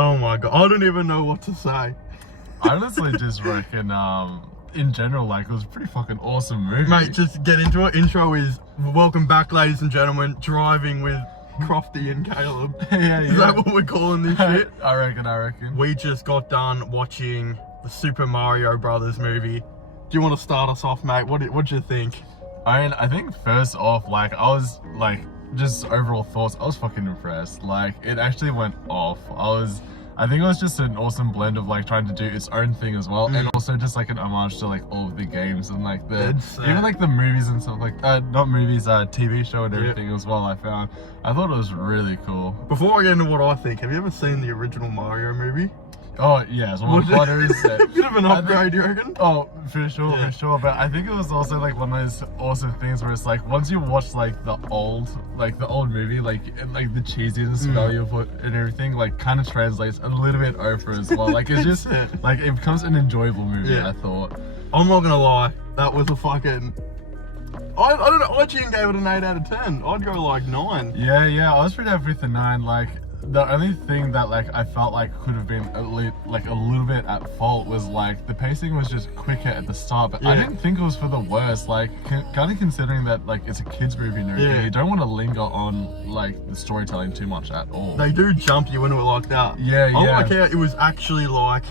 Oh my god, I don't even know what to say. I honestly just reckon, in general, like, it was a pretty fucking awesome movie. Mate, just get into it. Intro is, welcome back, ladies and gentlemen, driving with Crofty and Caleb. Yeah. Is that what we're calling this shit? I reckon. We just got done watching the Super Mario Brothers movie. Do you want to start us off, mate? What'd you think? I mean, I think first off, like, I was, like, just overall thoughts, I was fucking impressed. Like, it actually went off. I think it was just an awesome blend of, like, trying to do its own thing as well, and also just, like, an homage to, like, all of the games and, like, even, like, the movies and stuff, like, not movies, TV show and everything as well, I thought it was really cool. Before I get into what I think, have you ever seen the original Mario movie? Oh, yeah, so my father is a bit of an upgrade, you reckon? Oh, for sure, but I think it was also, like, one of those awesome things where it's, like, once you watch, like, the old movie, like, and, like, the cheesiness value of it and everything, like, kind of translates a little bit over as well. Like, it's just, like, it becomes an enjoyable movie, I thought. I'm not gonna lie, that was a fucking... I don't know, I gave it an 8 out of 10. I'd go, like, 9. Yeah, I was pretty happy with the 9, like... The only thing that, like, I felt like could have been a little bit at fault was, like, the pacing was just quicker at the start, but I didn't think it was for the worst. Like, kind of considering that, like, it's a kids movie and everything, you don't want to linger on, like, the storytelling too much at all. They do jump you into it like that. Yeah. I like how it was actually like,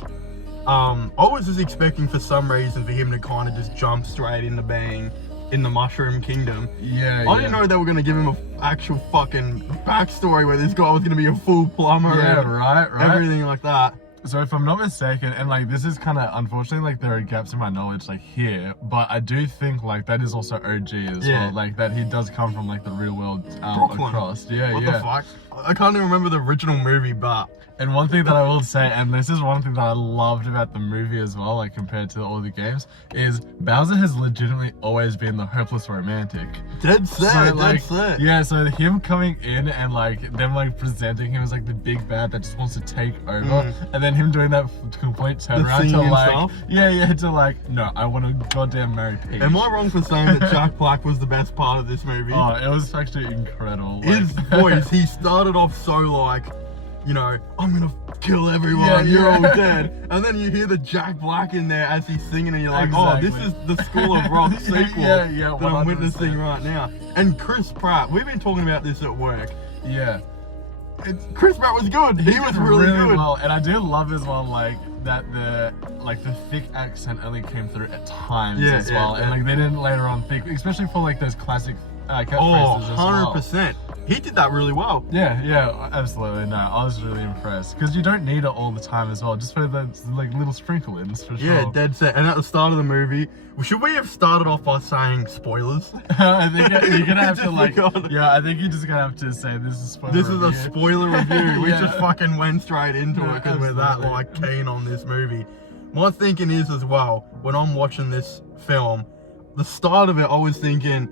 I was just expecting for some reason for him to kind of just jump straight into being in the Mushroom Kingdom. I didn't know they were going to give him an actual fucking backstory where this guy was going to be a full plumber and right. everything like that. So if I'm not mistaken, and like this is kind of unfortunately, like there are gaps in my knowledge like here, but I do think like that is also OG as well, like that he does come from like the real world across. What the fuck? I can't even remember the original movie, but... And one thing that I will say, and this is one thing that I loved about the movie as well, like compared to all the games, is Bowser has legitimately always been the hopeless romantic. Dead set. Yeah, so him coming in and like them like presenting him as like the big bad that just wants to take over, and then him doing that complete turnaround to like, to like, no, I want to goddamn marry Peach. Am I wrong for saying that Jack Black was the best part of this movie? Oh, it was actually incredible. His voice, he started off so like, you know, I'm gonna kill everyone, you're all dead. And then you hear the Jack Black in there as he's singing and you're like, oh, this is the School of Rock sequel that I'm witnessing right now. And Chris Pratt, we've been talking about this at work. Chris Pratt was good. He was really good. Well, and I do love as well, like, that the thick accent only came through at times as well. And like they didn't later on think, especially for like those classic catchphrases as well. 100%. He did that really well. Yeah, absolutely. No, I was really impressed because you don't need it all the time as well, just for the like little sprinkle-ins for sure. Yeah, dead set. And at the start of the movie, should we have started off by saying spoilers? I think you're gonna have to like, I think you're just gonna have to say this is spoiler. This is a spoiler review. We just fucking went straight into it because we're that like keen on this movie. My thinking is as well, when I'm watching this film, the start of it, I was thinking,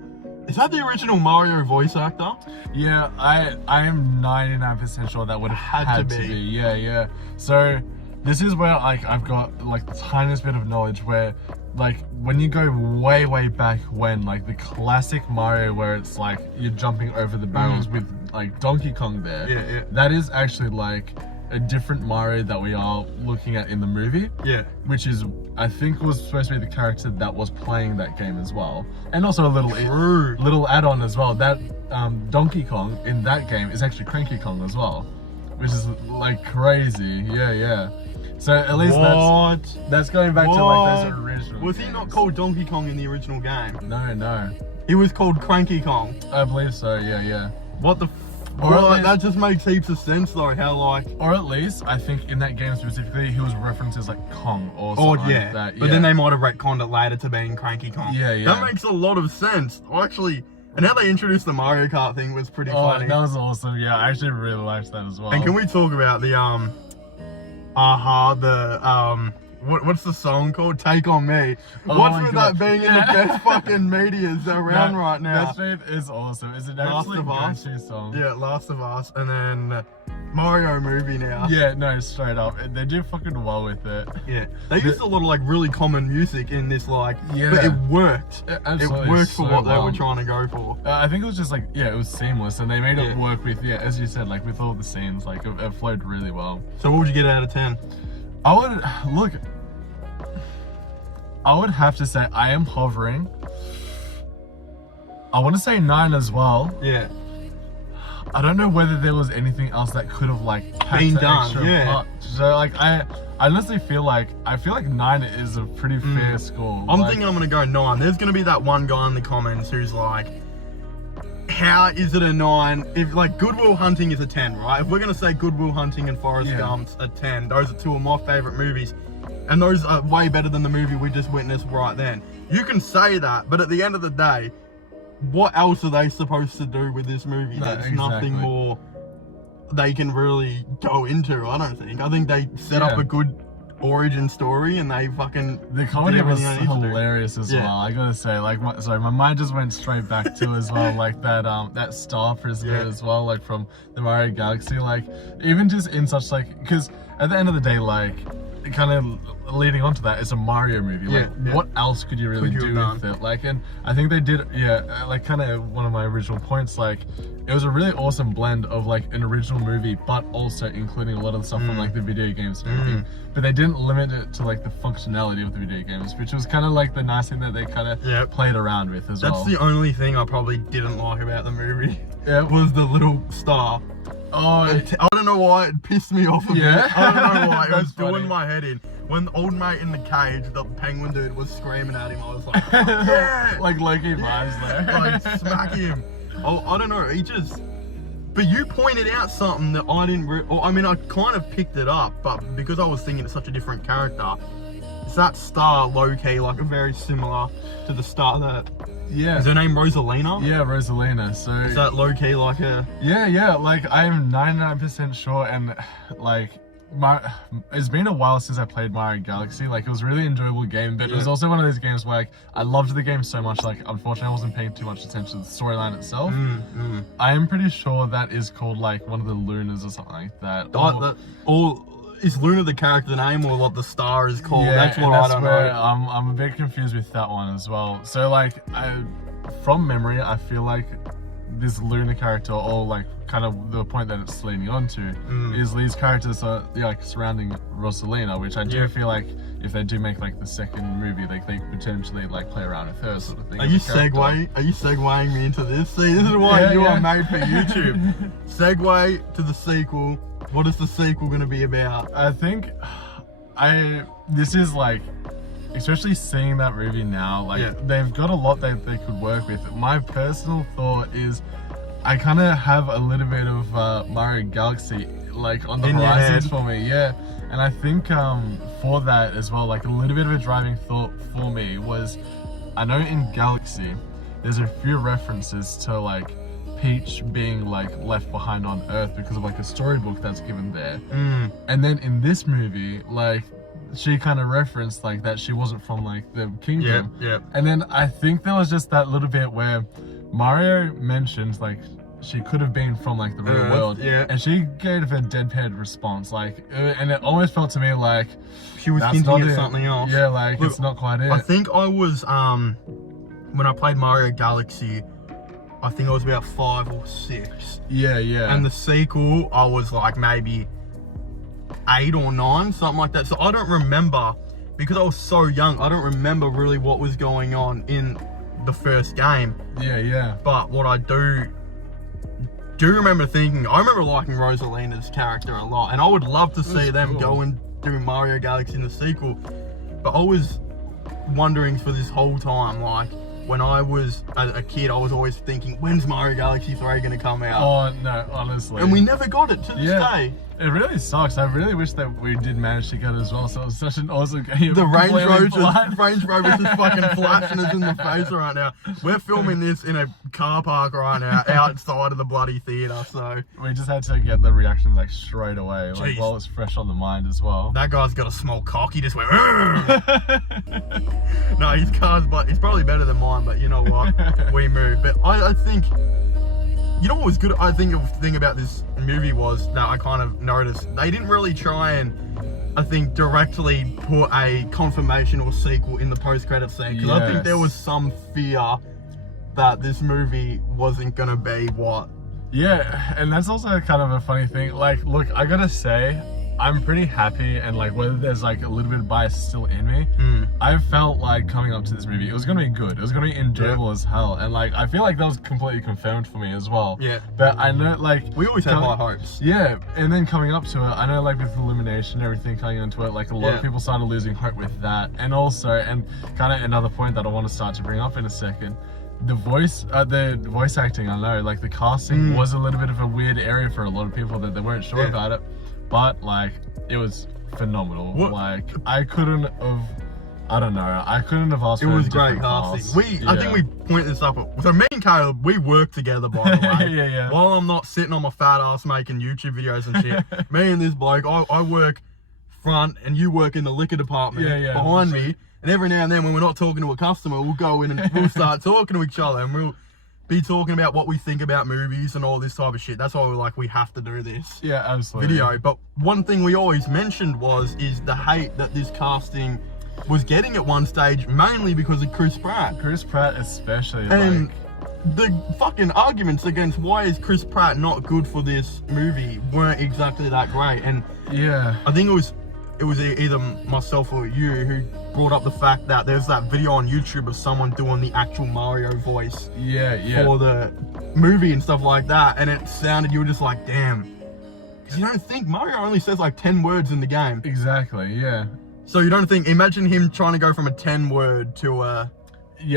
is that the original Mario voice actor? Yeah, I am 99% sure that would have had to be. Yeah. So this is where like I've got like the tiniest bit of knowledge where like when you go way back when like the classic Mario where it's like you're jumping over the barrels with like Donkey Kong there. That is actually like a different Mario that we are looking at in the movie. Which is, I think, was supposed to be the character that was playing that game as well. And also a little add-on as well. That Donkey Kong in that game is actually Cranky Kong as well. Which is like crazy. Yeah. So at least that's going back to like those original Was he not called Donkey Kong in the original game? No. He was called Cranky Kong. I believe so, yeah. What the that just makes heaps of sense though, how like... Or at least, I think in that game specifically, he was referenced as like Kong or something like that. But then they might have retconned it later to being Cranky Kong. Yeah. That makes a lot of sense. Actually, and how they introduced the Mario Kart thing was pretty funny. That was awesome, yeah. I actually really liked that as well. And can we talk about the, what's the song called? Take On Me. What's with that being in the best fucking medias around right now? That shit is awesome. Is it actually a go-to song? Yeah, Last of Us. And then Mario movie now. Yeah, no, straight up. They do fucking well with it. Yeah. They used a lot of like really common music in this, like, Yeah. but it worked. Absolutely, It worked for so what they well. were trying to go for. I think it was just like, yeah, it was seamless, and they made it Yeah. work with, yeah, as you said, like with all the scenes, like it flowed really well. So what would you get out of 10? I would have to say I am hovering. I want to say 9 as well. Yeah. I don't know whether there was anything else that could have like packed Been the done, extra yeah. punch. So like I honestly feel like 9 is a pretty fair score. I'm Like, thinking I'm gonna go 9. There's gonna be that one guy in the comments who's like, how is it a 9? If like Good Will Hunting is a 10, right? If we're gonna say Good Will Hunting and Forrest Yeah. Gump's a 10, those are two of my favorite movies. And those are way better than the movie we just witnessed right then. You can say that, but at the end of the day, what else are they supposed to do with this movie? No, There's exactly. nothing more they can really go into, I don't think. I think they set up Yeah. a good origin story and they fucking the comedy did was everything they need to do. hilarious as Yeah. well. I gotta say, like, my mind just went straight back to as well, like that star prisoner Yeah. as well, like from the Mario Galaxy, like even just in such like, because at the end of the day, like, kind of leading on to that, it's a Mario movie. Like, Yeah. what else could you really Could you do have with done? it? Like, and I think they did, yeah, like kind of one of my original points, like, it was a really awesome blend of like an original movie, but also including a lot of the stuff from like the video games and everything. But they didn't limit it to like the functionality of the video games, which was kind of like the nice thing that they kind of Yep. played around with as That's well. the only thing I probably didn't like about the movie. Yeah. Was the little star. Oh, I don't know why it pissed me off a bit. Yeah? I don't know why. It was That's funny. doing my head in. When the old mate in the cage, the penguin dude, was screaming at him, I was like, yeah! like Loki vibes there. Like, smack him. Oh, I don't know. He just... But you pointed out something that I didn't... I mean, I kind of picked it up, but because I was thinking it's such a different character, is that star low-key, like, very similar to the star that... Yeah. Is her name Rosalina? Yeah, Rosalina. So Is that low-key like a... yeah, like I'm 99% sure, and like it's been a while since I played Mario Galaxy. Like, it was a really enjoyable game, but it was also one of those games where like I loved the game so much, like unfortunately I wasn't paying too much attention to the storyline itself. I am pretty sure that is called like one of the Lunas or something like that. Is Luna the character name or what the star is called? Yeah, That's what and I don't where know. I'm a bit confused with that one as well. So like, from memory, I feel like this Luna character, or like kind of the point that it's leaning onto, is these characters are like surrounding Rosalina, which I do feel like if they do make like the second movie, like they potentially like play around with her sort of thing. Are you segueing me into this? See, this is why you are made for YouTube. Segue to the sequel. What is the sequel going to be about? I think this is like, especially seeing that movie now, like they've got a lot that they could work with. My personal thought is I kind of have a little bit of Mario Galaxy like on the In your horizons head. for me, yeah. And I think for that as well, like a little bit of a driving thought for me was, I know in Galaxy there's a few references to like Peach being like left behind on Earth because of like a storybook that's given there. And then in this movie, like she kind of referenced like that she wasn't from like the kingdom. And then I think there was just that little bit where Mario mentioned like she could have been from like the real world, and she gave a deadpan response, like, and it almost felt to me like She was hinting at something else. Yeah, like Look, it's not quite it. I think I was when I played Mario Galaxy, I think I was about 5 or 6. Yeah. And the sequel, I was like maybe 8 or 9, something like that. So I don't remember, because I was so young, I don't remember really what was going on in the first game. Yeah. But what I do remember thinking, I remember liking Rosalina's character a lot, and I would love to see them go and do Mario Galaxy in the sequel. But I was wondering for this whole time, like, when I was a kid, I was always thinking, when's Mario Galaxy 3 gonna come out? Oh no, honestly. And we never got it to this day. It really sucks. I really wish that we did manage to get it as well. So it was such an awesome game. The Range Completely Rover's just fucking flashing us in the face right now. We're filming this in a car park right now, outside of the bloody theatre, so... We just had to get the reactions like straight away, like Jeez. while it's fresh on the mind as well. That guy's got a small cock, he just went... No, his car's, but it's probably better than mine, but you know what? We move. But I think You know what was good? I think the thing about this movie was that I kind of noticed they didn't really try and, I think, directly put a confirmation or sequel in the post-credit scene, because I think there was some fear that this movie wasn't gonna be what. Yeah, and that's also kind of a funny thing. Like, look, I gotta say, I'm pretty happy, and like whether there's like a little bit of bias still in me, I felt like coming up to this movie, it was gonna be good. It was gonna be enjoyable as hell, and like I feel like that was completely confirmed for me as well. Yeah. But I know, like, we always have high hopes. Yeah, and then coming up to it, I know like with Illumination and everything coming into it, like a lot of people started losing hope with that, and also, and kind of another point that I want to start to bring up in a second. The voice acting, I know, like the casting was a little bit of a weird area for a lot of people that they weren't sure about it, but like it was phenomenal. Like I couldn't have asked for a different cast. I think we point this up. So me and Caleb, we work together, by the way. Yeah. While I'm not sitting on my fat ass making YouTube videos and shit, me and this bloke, I work front and you work in the liquor department behind me. And every now and then when we're not talking to a customer, we'll go in and we'll start talking to each other, and we'll be talking about what we think about movies and all this type of shit. That's why we're like, we have to do this video. But one thing we always mentioned is the hate that this casting was getting at one stage, mainly because of Chris Pratt. Chris Pratt especially. And the fucking arguments against why is Chris Pratt not good for this movie weren't exactly that great. And I think it was either myself or you who brought up the fact that there's that video on YouTube of someone doing the actual Mario voice for the movie and stuff like that, and it sounded, you were just like, damn, because you don't think Mario only says like 10 words in the game. Exactly, yeah. So you don't think, imagine him trying to go from a 10 word to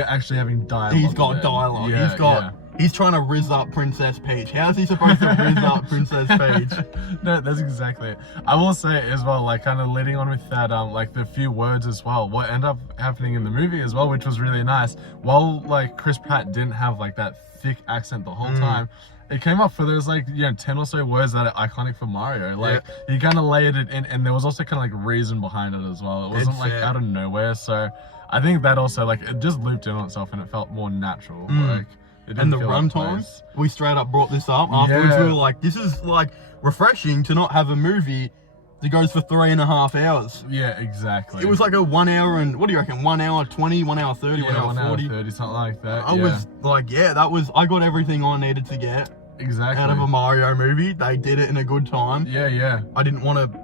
actually having dialogue. He's got dialogue. He's trying to rizz up Princess Peach. How's he supposed to rizz up Princess Peach? No, that's exactly it. I will say as well, like kind of leading on with that, like the few words as well, what ended up happening in the movie as well, which was really nice. While like Chris Pratt didn't have like that thick accent the whole time, it came up for those like 10 or so words that are iconic for Mario. Like he kind of layered it in, and there was also kind of like reason behind it as well. It wasn't like out of nowhere. So I think that also like it just looped in on itself and it felt more natural. Like. And the runtime, we straight up brought this up afterwards. We were like, this is like refreshing to not have a movie that goes for 3.5 hours. Yeah, exactly. It was like a 1 hour and, what do you reckon, 1 hour 20, 1 hour 30, 1 hour 40? 1 hour 30, something like that. I was like, I got everything I needed to get out of a Mario movie. They did it in a good time. Yeah. I didn't want to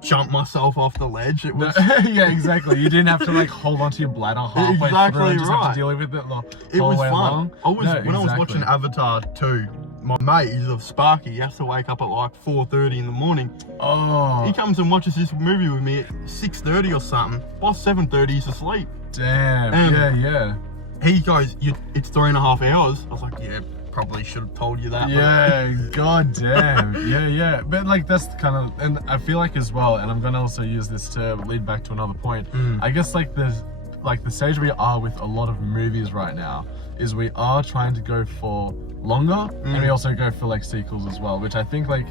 jump myself off the ledge. It was yeah, exactly. You didn't have to like hold onto your bladder halfway through and just have to deal with it it was fun. Along. When I was watching Avatar 2, my mate is a Sparky. He has to wake up at like 4:30 in the morning. He comes and watches this movie with me at 6:30 or something. By 7:30 he's asleep. Damn. And yeah. He goes, it's 3.5 hours. I was like, yeah, probably should have told you that. Yeah, god damn. Yeah. But like that's kind of, and I feel like as well, and I'm gonna also use this to lead back to another point. I guess like the stage we are with a lot of movies right now is we are trying to go for longer, and we also go for like sequels as well, which I think like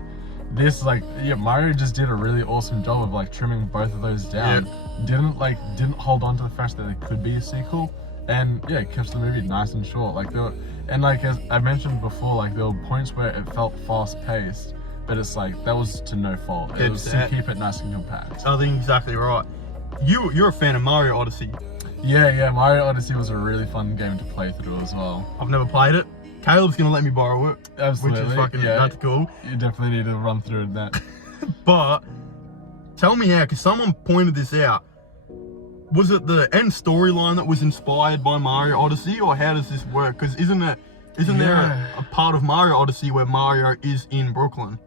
this Mario just did a really awesome job of like trimming both of those down. Didn't hold on to the fact that there could be a sequel, and it kept the movie nice and short. Like there were, and like as I mentioned before, like there were points where it felt fast paced, but it's like that was to no fault. It was to keep it nice and compact. I think exactly right. You're a fan of Mario Odyssey. Yeah, Mario Odyssey was a really fun game to play through as well. I've never played it. Caleb's gonna let me borrow it. Absolutely. Which is fucking, that's cool. You definitely need to run through that. But, tell me how, because someone pointed this out. Was it the end storyline that was inspired by Mario Odyssey, or how does this work? Because isn't there a part of Mario Odyssey where Mario is in Brooklyn?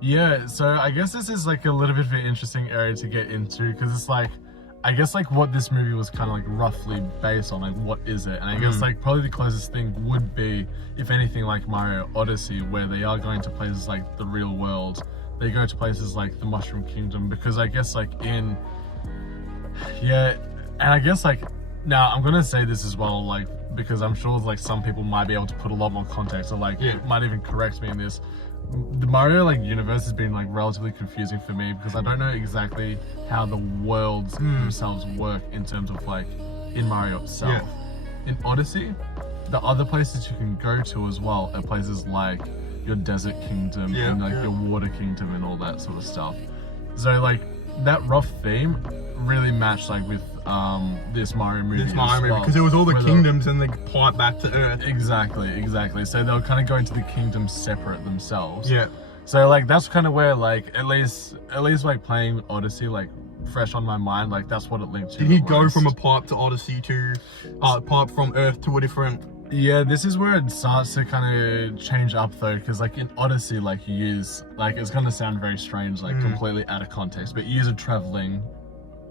Yeah, so I guess this is like a little bit of an interesting area to get into, because it's like, I guess like what this movie was kind of like roughly based on, like what is it? And I guess like probably the closest thing would be, if anything, like Mario Odyssey, where they are going to places like the real world. They go to places like the Mushroom Kingdom, because I guess like and I guess like, now I'm gonna say this as well, like, because I'm sure like some people might be able to put a lot more context, or like might even correct me in this. The Mario like universe has been like relatively confusing for me, because I don't know exactly how the worlds themselves work in terms of like in Mario itself. In Odyssey, the other places you can go to as well are places like your desert kingdom and like your water kingdom and all that sort of stuff. So like that rough theme really matched like with this Mario movie. Because it was all the kingdoms and the pipe back to Earth. Exactly. So they'll kind of go into the kingdoms separate themselves. Yeah. So like that's kind of where like at least like playing Odyssey like fresh on my mind, like that's what it linked to. Did he go from a pipe to Odyssey to pipe from Earth to a different? Yeah, this is where it starts to kind of change up though, because like in Odyssey, like you use, like it's gonna sound very strange, like completely out of context, but you use a traveling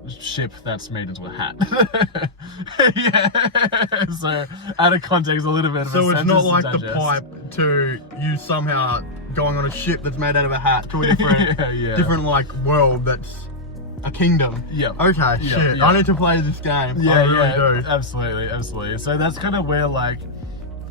ship that's made into a hat. Yeah, so out of context a little bit of so a it's not like the pipe to you somehow going on a ship that's made out of a hat to a different different like world that's a kingdom. Yeah. Okay, shit. Yeah. I need to play this game. Yeah, I really do. Absolutely. So that's kind of where like,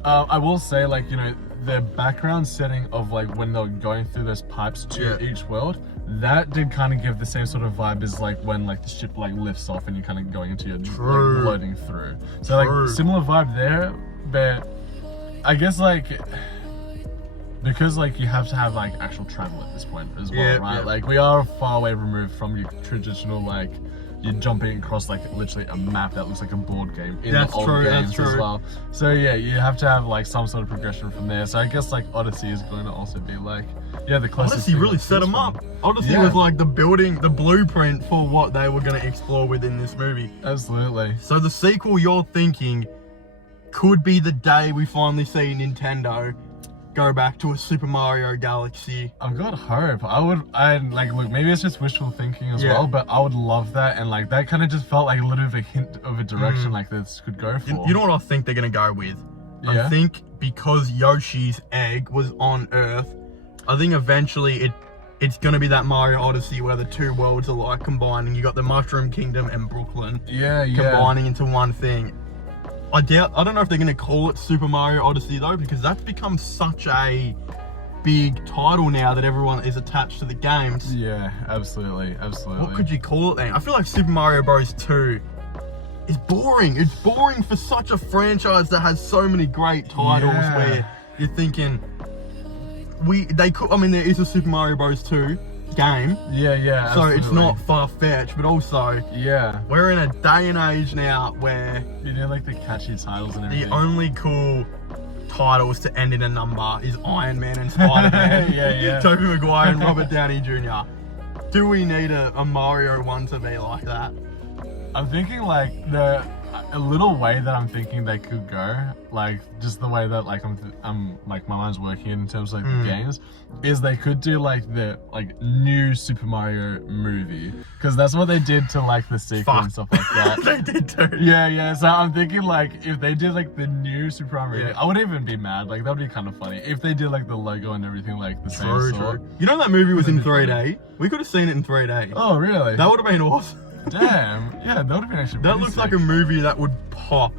I will say like, you know, the background setting of like when they're going through those pipes to each world, that did kind of give the same sort of vibe as like when like the ship like lifts off and you're kind of going into your like, loading through. So like similar vibe there, but I guess like, because like you have to have like actual travel at this point as well, right? Like we are far away removed from your traditional like you're jumping across like literally a map that looks like a board game in the old games as well. So yeah, you have to have like some sort of progression from there. So I guess like Odyssey is going to also be like the closest. Odyssey really set them up. Odyssey was like the blueprint for what they were going to explore within this movie. Absolutely. So the sequel you're thinking could be the day we finally see Nintendo go back to a Super Mario Galaxy. I've got hope. I like, look, maybe it's just wishful thinking as well, but I would love that, and like that kind of just felt like a little bit of a hint of a direction like this could go for. You know what I think they're gonna go with? I think because Yoshi's egg was on Earth, I think eventually it's gonna be that Mario Odyssey where the two worlds are like combining. You got the Mushroom Kingdom and Brooklyn combining into one thing. I don't know if they're going to call it Super Mario Odyssey though, because that's become such a big title now that everyone is attached to the games. Yeah, absolutely. What could you call it then? I feel like Super Mario Bros. 2 is boring. It's boring for such a franchise that has so many great titles where you're thinking, there is a Super Mario Bros. 2 game. Yeah, so it's not far-fetched, but also we're in a day and age now where you know like the catchy titles and everything. The only cool titles to end in a number is Iron Man and Spider-Man. Tobey Maguire and Robert Downey Jr. Do we need a Mario one to be like that? I'm thinking like a little way that I'm thinking they could go, like just the way that like I'm like my mind's working in terms of like the games, is they could do like the like new Super Mario movie, because that's what they did to like the sequel and stuff like that. They did too. Yeah. So I'm thinking like if they did like the new Super Mario movie, I wouldn't even be mad. Like that would be kind of funny if they did like the logo and everything like the same sort. You know that movie was in 3D. We could have seen it in 3D. Oh really? That would have been awesome. Damn, yeah, that would have been actually that looks sick. Like a movie that would pop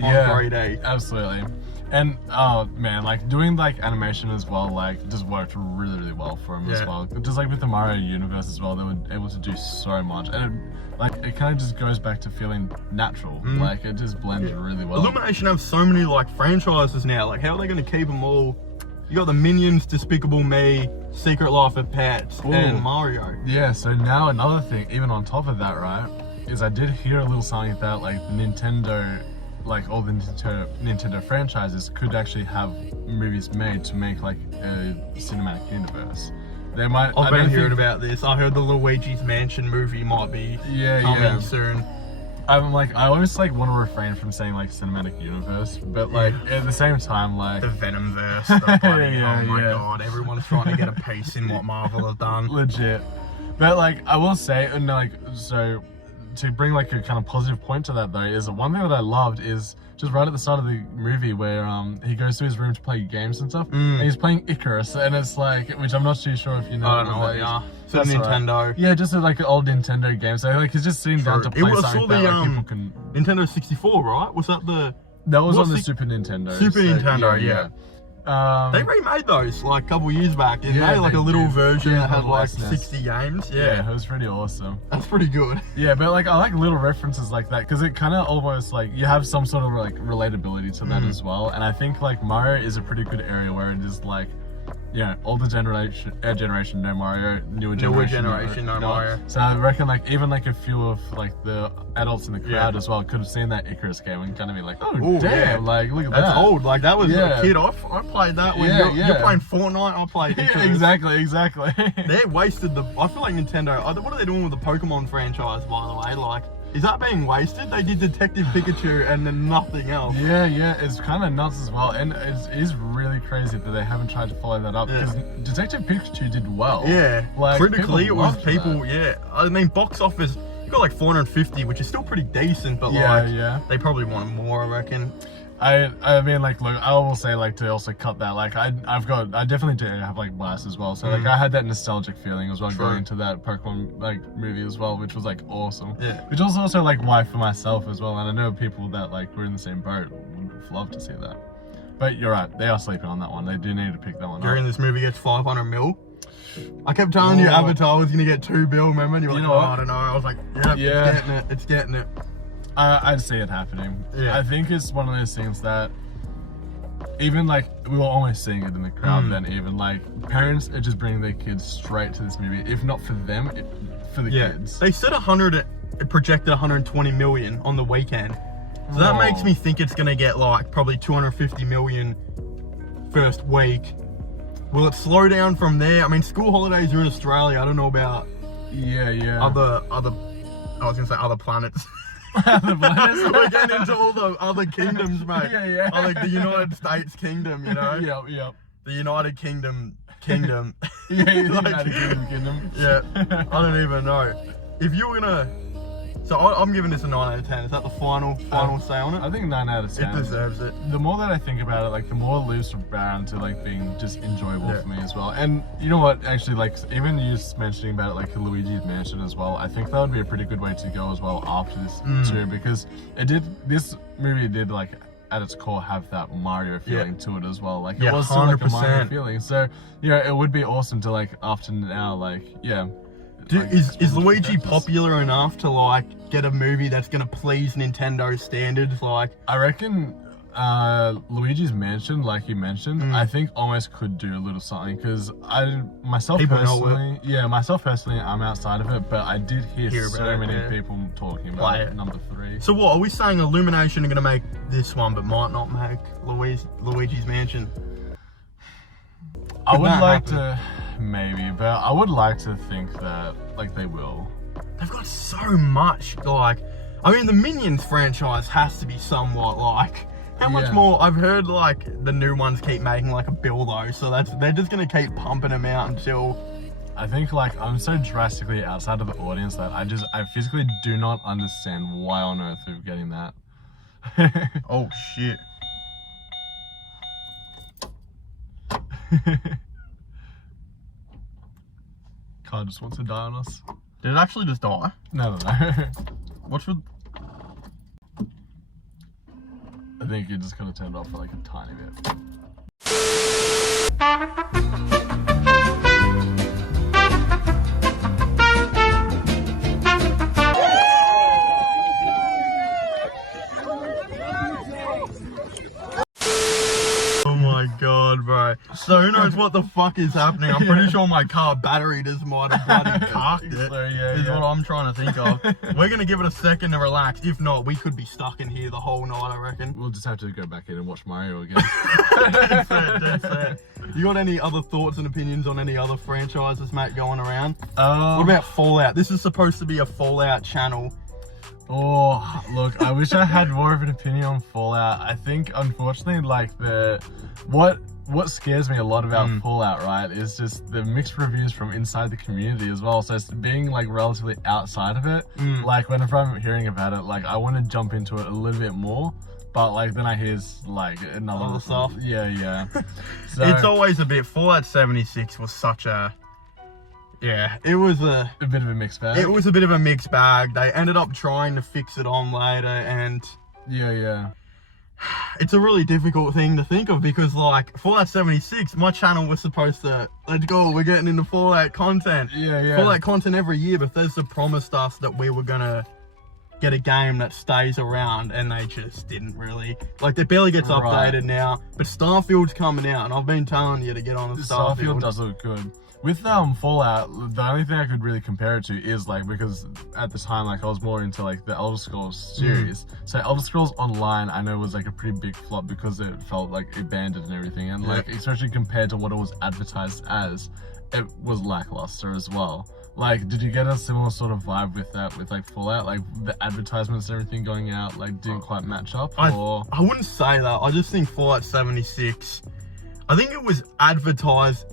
on 3D. Absolutely. And oh man, like doing like animation as well, like just worked really well for him as well. Just like with the Mario universe as well, they were able to do so much, and it kind of just goes back to feeling natural. Like it just blends really well. Illumination have so many like franchises now. Like how are they going to keep them all? You got the Minions, Despicable Me, Secret Life of Pets, and Mario. Yeah, so now another thing, even on top of that, right, is I did hear a little something about like Nintendo, like all the Nintendo franchises could actually have movies made to make like a cinematic universe. They might. I've been hearing about this. I heard the Luigi's Mansion movie might be coming soon. I'm like, I always like want to refrain from saying like cinematic universe, but like at the same time, like the Venomverse. Oh my god, everyone's trying to get a piece in what Marvel have done. Legit. But like, I will say, like, so to bring like a kind of positive point to that though, is one thing that I loved is just right at the start of the movie where he goes to his room to play games and stuff, and he's playing Icarus, and it's like, which I'm not too sure if you know. I don't know what they are. So Nintendo. Right. Yeah, just like an old Nintendo game. So like he's just sitting down to play something that like, people can. Nintendo 64, right? Was that the? That was on the Super Nintendo. Super Nintendo, yeah. They remade those like a couple years back, didn't Yeah, they? Like a little did. version Yeah, that had on like SNES. 60 games. Yeah, it was pretty awesome. That's pretty good. Yeah, but like I like little references like that because it kind of almost like you have some sort of like relatability to that as well. And I think like Mario is a pretty good area where it is like, you know, older generation, generation no Mario, newer generation no Mario. So I reckon like even like a few of like the adults in the crowd as well could have seen that Icarus game and kind of be like, oh Ooh, damn, like look at That's that. old. Like that was a kid. I played that when you're playing Fortnite. I played Icarus. Exactly. They wasted the. I feel like Nintendo. What are they doing with the Pokemon franchise? By the way, like, is that being wasted? They did Detective Pikachu and then nothing else. Yeah, it's kind of nuts as well, and it is really crazy that they haven't tried to follow that up because Detective Pikachu did well. Yeah, like critically, it was people. That. Yeah, I mean, box office. You got like 450, which is still pretty decent, but they probably wanted more, I reckon. I mean, like, look, I will say, like, to also cut that, like, I definitely do have, like, blast as well, so, like, I had that nostalgic feeling as well going into that Pokemon, like, movie as well, which was, like, awesome. Yeah. Which was also, like, why for myself as well, and I know people that, like, were in the same boat would love to see that. But you're right, they are sleeping on that one. They do need to pick that one up. During this movie gets 500 mil. I kept telling you Avatar was going to get 2 bill, remember? And you were like, I don't know. I was like, it's getting it. I'd see it happening. Yeah. I think it's one of those things that even like we were almost seeing it in the crowd then even like parents are just bringing their kids straight to this movie, if not for them, for the kids. They said it projected 120 million on the weekend. So that makes me think it's gonna get like probably 250 million first week. Will it slow down from there? I mean, school holidays are in Australia. I don't know about other I was gonna say other planets. We're getting into all the other kingdoms, mate. Like the United States kingdom, you know? Yep. The United Kingdom. United Kingdom. Yeah, I don't even know. If you were gonna... So I'm giving this a 9 out of 10. Is that the final say on it? I think 9 out of 10. It deserves it. The more that I think about it, like the more it loops around to like being just enjoyable for me as well. And you know what, actually, like even you just mentioning about it, like Luigi's Mansion as well, I think that would be a pretty good way to go as well after this too, because this movie did like at its core have that Mario feeling to it as well. Like it was still like a Mario feeling. So it would be awesome to like after now, like is Luigi popular enough to like get a movie that's gonna please Nintendo standards? Like I reckon Luigi's Mansion, like you mentioned, I think almost could do a little something because myself personally, I'm outside of it, but I did hear so many people talking about it. Number 3. So what are we saying? Illumination are gonna make this one, but might not make Luigi's Mansion? I would like to, maybe, but I would like to think that like they will. They've got so much. Like, I mean, the Minions franchise has to be somewhat like. How much more? I've heard like the new ones keep making like a bill though, so they're just gonna keep pumping them out until. I think like I'm so drastically outside of the audience that I physically do not understand why on earth we're getting that. Oh shit. Car just wants to die on us. Did it actually just die? No. What should... I think you're just gonna turn it off for like a tiny bit. Oh my god, bro. So who knows what the fuck is happening? I'm pretty sure my car battery just might have bloody carked it. Is what I'm trying to think of. We're gonna give it a second to relax. If not, we could be stuck in here the whole night, I reckon. We'll just have to go back in and watch Mario again. That's it. You got any other thoughts and opinions on any other franchises, mate, going around? What about Fallout? This is supposed to be a Fallout channel. Oh, look, I wish I had more of an opinion on Fallout. I think, unfortunately, like what scares me a lot about Fallout, right, is just the mixed reviews from inside the community as well. So it's being like relatively outside of it. Like whenever I'm hearing about it, like I want to jump into it a little bit more. But like then I hear like another stuff. Yeah. So, it's always a bit. Fallout 76 was such a. Yeah, it was a bit of a mixed bag. It was a bit of a mixed bag. They ended up trying to fix it on later, and yeah. It's a really difficult thing to think of because, like, Fallout 76, my channel was supposed to, let's go, we're getting into Fallout content. Yeah. Fallout content every year, but Bethesda promised us that we were gonna get a game that stays around, and they just didn't really. Like, it barely gets updated now, but Starfield's coming out, and I've been telling you to get on the Starfield. Starfield does look good. With Fallout, the only thing I could really compare it to is like, because at the time, like, I was more into like the Elder Scrolls series. So Elder Scrolls Online, I know, was like a pretty big flop because it felt like abandoned and everything, and like, especially compared to what it was advertised as, it was lackluster as well. Like, did you get a similar sort of vibe with that, with like Fallout? Like the advertisements and everything going out, like, didn't quite match up? Or I wouldn't say that. I just think Fallout 76, I think it was advertised.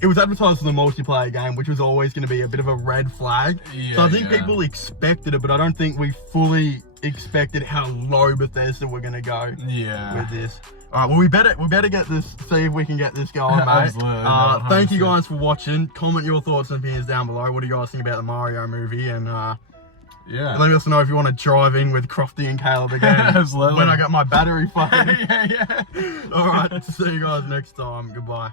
It was advertised as a multiplayer game, which was always going to be a bit of a red flag. So I think people expected it, but I don't think we fully expected how low Bethesda were going to go with this. All right, well, we better get this, see if we can get this going, mate. Absolutely. Thank you guys for watching. Comment your thoughts and opinions down below. What do you guys think about the Mario movie? And let us know if you want to drive in with Crofty and Caleb again. Absolutely. When I get my battery phone. yeah. All right, see you guys next time. Goodbye.